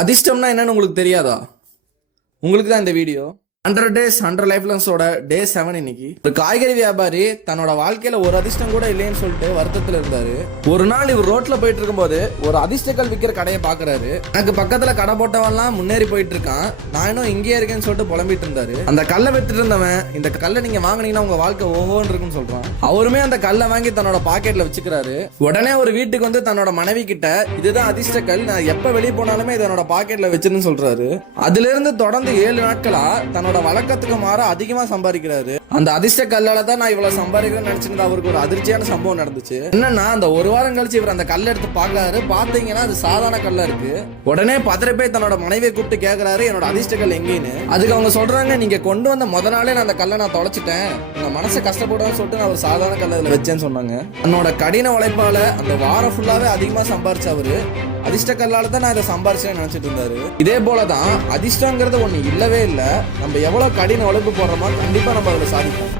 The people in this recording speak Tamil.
அதிர்ஷ்டம்னா என்னன்னு உங்களுக்கு தெரியாதா? உங்களுக்கு தான் இந்த வீடியோ. 100 days 100 life lessons டே 7 இன்னைக்கு. ஒரு காய்கறி வியாபாரி தன்னோட வாழ்க்கையில ஒரு அதிர்ஷ்டம் கூட இல்லைன்னு சொல்லிட்டு வருத்தத்துல இருந்தாரு. ஒரு நாள் இவர் ரோட்ல போயிட்டு இருக்கும்போது ஒரு அதிர்ஷ்டக்கல் விற்கிற கடையை பாக்குறாரு. எனக்கு பக்கத்துல கடை போட்டவன்லாம் முன்னேறி போயிட்டு இருக்கான், நான் இன்னும் இங்கேயே இருக்கேன்னு சொல்லிட்டு புலம்பிட்டு இருந்தாரு. அந்த கல்லை வித்துட்டு இருந்தவன், இந்த கல்லை நீங்க வாங்கினீங்கன்னா உங்க வாழ்க்கை ஓஹோன்னு இருக்குன்னு சொல்றான். அவருமே அந்த கல்லை வாங்கி தன்னோட பாக்கெட்ல வச்சுக்கிறாரு. உடனே ஒரு வீட்டுக்கு வந்து தன்னோட மனைவி கிட்ட, இதுதான் அதிர்ஷ்டக்கல், நான் எப்ப வெளியே போனாலுமே இதனோட பாக்கெட்ல வச்சிருன்னு சொல்றாரு. அதுல இருந்து தொடர்ந்து 7 நாட்களா தன்னோட வழக்கத்துக்கு மாற அதிகமா சம்பாதிக்கிறாரு. அந்த அதிர்ஷ்ட கல்லால தான் நான் இவ்வளவு சம்பாதிக்கிறேன்னு நினைச்சிருந்த அவருக்கு ஒரு அதிர்ச்சியான சம்பவம் நடந்துச்சு. என்னன்னா, அந்த ஒரு வாரம் கழிச்சு இவர் அந்த கல்லை எடுத்து பாக்குறாரு. பாத்தீங்கன்னா அது சாதாரண கல்லா இருக்கு. உடனே பதறி போய் தன்னோட மனைவியை கூப்பிட்டு கேக்குறாரு, என்னோட அதிர்ஷ்ட கல் எங்கேன்னு. அதுக்கு அவங்க சொல்றாங்க, நீங்க கொண்டு வந்த முத நாளே நான் அந்த கல்லை நான் தொலைச்சிட்டேன், உங்க மனசை கஷ்டப்படுன்னு சொல்லிட்டு நான் ஒரு சாதாரண கல்லை அதுல வச்சேன்னு சொன்னாங்க. தன்னோட கடின உழைப்பால அந்த வாரம் ஃபுல்லாவே அதிகமா சம்பாரிச்சு அவரு அதிர்ஷ்ட கல்லால தான் நான் இதை சம்பாரிச்சேன்னு நினைச்சிட்டு இருந்தாரு. இதே போலதான் அதிர்ஷ்டங்கிறது ஒண்ணு இல்லவே இல்லை. நம்ம எவ்வளவு கடின உழைப்பு போடுறோமோ கண்டிப்பா நம்ம அதில் சாதிப்போம்.